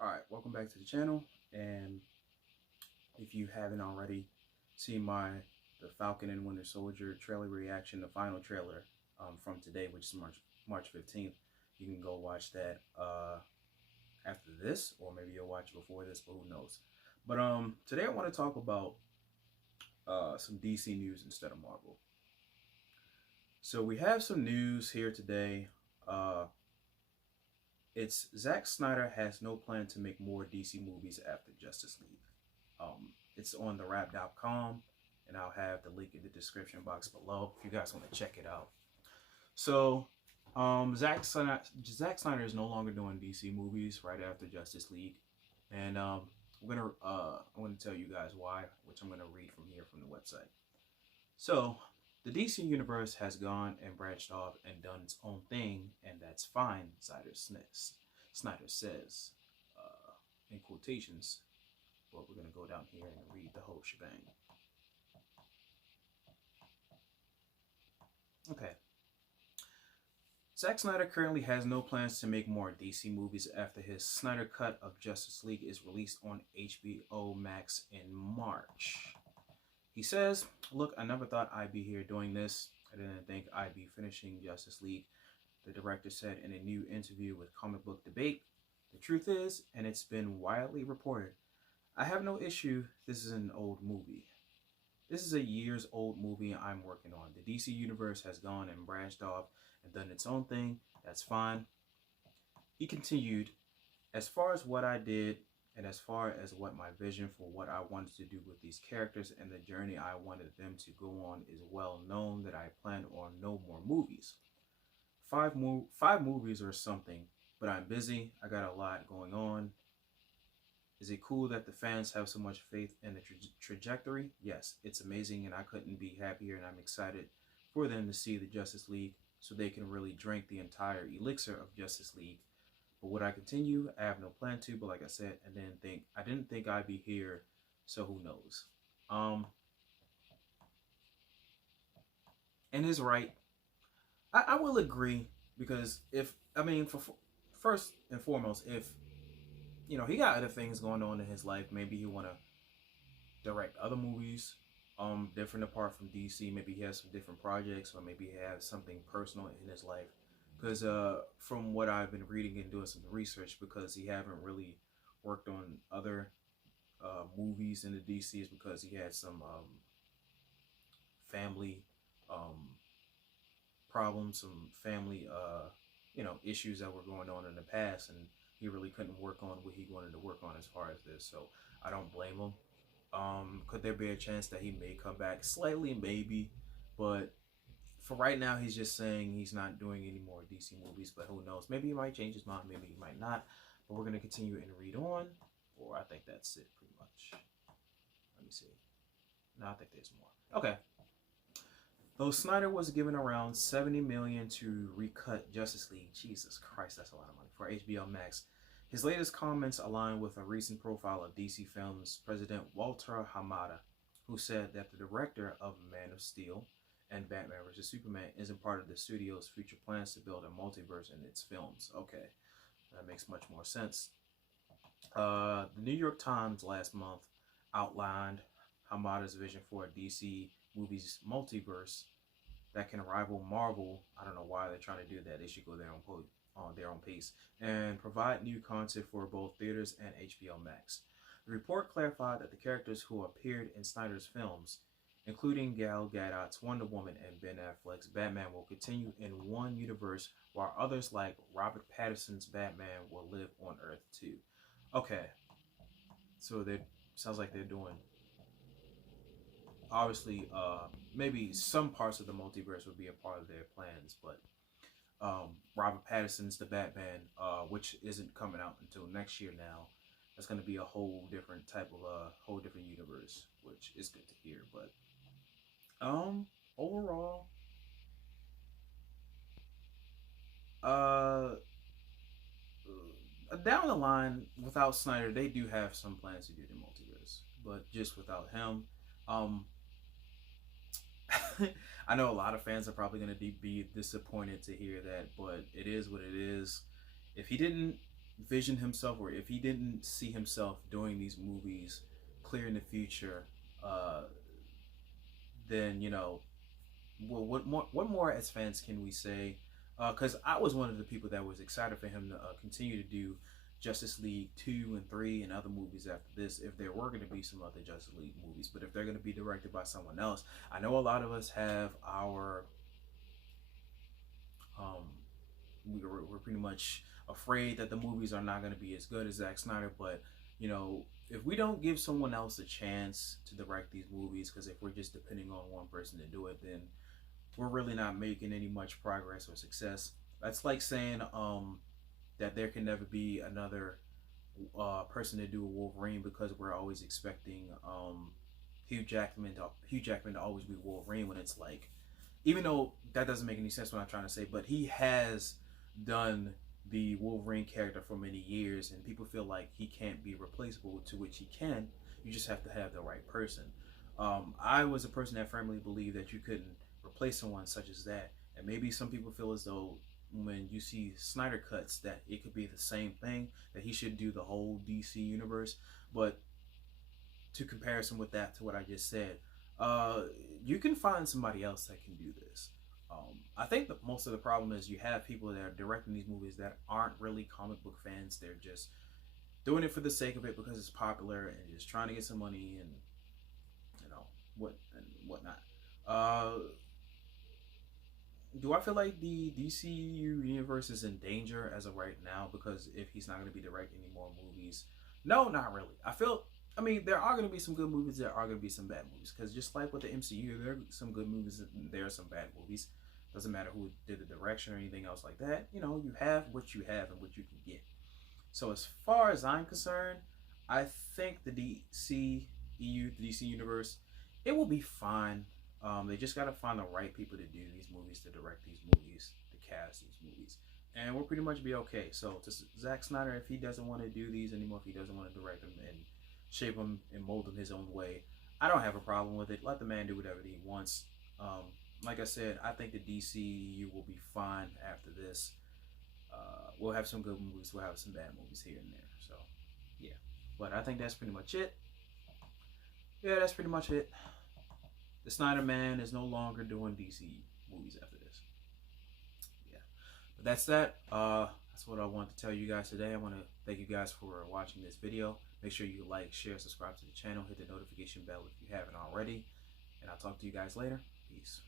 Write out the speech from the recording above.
Alright, welcome back to the channel, and if you haven't already seen the Falcon and Winter Soldier trailer reaction, the final trailer from today, which is March 15th, you can go watch that after this, or maybe you'll watch it before this, but who knows. But today I want to talk about some DC news instead of Marvel. So we have some news here today. It's Zack Snyder has no plan to make more DC movies after Justice League. It's on thewrap.com, and I'll have the link in the description box below if you guys want to check it out. So, Zack Snyder is no longer doing DC movies right after Justice League, and I'm gonna tell you guys why, which I'm gonna read from here from the website. So, the DC universe has gone and branched off and done its own thing, and that's fine, Snyder says, in quotations. But we're going to go down here and read the whole shebang. Okay. Zack Snyder currently has no plans to make more DC movies after his Snyder Cut of Justice League is released on HBO Max in March. He says, "Look, I never thought I'd be here doing this. I didn't think I'd be finishing Justice League," the director said in a new interview with Comic Book Debate. "The truth is, and it's been widely reported, I have no issue. This is an old movie. This is a years old movie I'm working on. The DC universe has gone and branched off and done its own thing. That's fine." He continued, "As far as what I did, and as far as what my vision for what I wanted to do with these characters and the journey I wanted them to go on is well known that I plan on no more movies. Five movies or something, but I'm busy. I got a lot going on. Is it cool that the fans have so much faith in the trajectory? Yes, it's amazing, and I couldn't be happier, and I'm excited for them to see the Justice League so they can really drink the entire elixir of Justice League. But would I continue? I have no plan to, but like I said, I didn't think I'd be here, so who knows." And he's right. I will agree, because first and foremost, if he got other things going on in his life, maybe he want to direct other movies, different apart from DC. Maybe he has some different projects, or maybe he has something personal in his life. Because from what I've been reading and doing some research, because he haven't really worked on other movies in the DCs, because he had some family problems, some family issues that were going on in the past, and he really couldn't work on what he wanted to work on as far as this. So I don't blame him. Could there be a chance that he may come back? Slightly, maybe, but for right now, he's just saying he's not doing any more DC movies, but who knows? Maybe he might change his mind, maybe he might not. But we're going to continue and read on, or I think that's it pretty much. Let me see. No, I think there's more. Okay. Though Snyder was given around $70 million to recut Justice League, Jesus Christ, that's a lot of money, for HBO Max, his latest comments align with a recent profile of DC Films president Walter Hamada, who said that the director of Man of Steel and Batman vs. Superman isn't part of the studio's future plans to build a multiverse in its films. Okay, that makes much more sense. The New York Times last month outlined Hamada's vision for a DC movies multiverse that can rival Marvel. I don't know why they're trying to do that. They should go on their own pace and provide new content for both theaters and HBO Max. The report clarified that the characters who appeared in Snyder's films, including Gal Gadot's Wonder Woman and Ben Affleck's Batman, will continue in one universe, while others like Robert Pattinson's Batman will live on Earth too. Okay, so they sounds like they're doing, obviously, maybe some parts of the multiverse would be a part of their plans, but Robert Pattinson's the Batman, which isn't coming out until next year now. That's going to be a whole different type of whole different universe, which is good to hear. But overall, down the line, without Snyder, they do have some plans to do the multiverse, but just without him, I know a lot of fans are probably going to be disappointed to hear that, but it is what it is. If he didn't vision himself, or if he didn't see himself doing these movies clear in the future, uh, then well, what more as fans can we say? Because I was one of the people that was excited for him to continue to do Justice League 2 and 3 and other movies after this, if there were going to be some other Justice League movies. But if they're going to be directed by someone else, I know a lot of us have our um, we're pretty much afraid that the movies are not going to be as good as Zack Snyder. But if we don't give someone else a chance to direct these movies, because if we're just depending on one person to do it, then we're really not making any much progress or success. That's like saying that there can never be another person to do a Wolverine, because we're always expecting Hugh Jackman to always be Wolverine, when it's like, even though that doesn't make any sense what I'm trying to say, but he has done the Wolverine character for many years, and people feel like he can't be replaceable, to which he can. You just have to have the right person. I was a person that firmly believed that you couldn't replace someone such as that, and maybe some people feel as though when you see Snyder cuts that it could be the same thing, that he should do the whole DC universe. But to comparison with that, to what I just said, you can find somebody else that can do this. I think that most of the problem is you have people that are directing these movies that aren't really comic book fans. They're just doing it for the sake of it, because it's popular, and just trying to get some money and whatnot. Do I feel like the DCU universe is in danger as of right now, because if he's not going to be directing any more movies? No, not really. I mean, there are going to be some good movies, there are going to be some bad movies, because just like with the MCU, there are some good movies and there are some bad movies. Doesn't matter who did the direction or anything else like that. You have what you have and what you can get. So as far as I'm concerned, I think the DCEU, the DC universe, it will be fine. They just got to find the right people to do these movies, to direct these movies, to cast these movies, and we'll pretty much be okay. So to Zack Snyder, if he doesn't want to do these anymore, if he doesn't want to direct them and shape them and mold them his own way, I don't have a problem with it. Let the man do whatever he wants. Like I said, I think the DCU will be fine after this. We'll have some good movies, we'll have some bad movies here and there. So yeah, but I think that's pretty much it. Yeah, that's pretty much it. The Snyder Man is no longer doing DC movies after this. Yeah, but that's that. That's what I wanted to tell you guys today. I want to thank you guys for watching this video. Make sure you like, share, subscribe to the channel, hit the notification bell if you haven't already, and I'll talk to you guys later. Peace.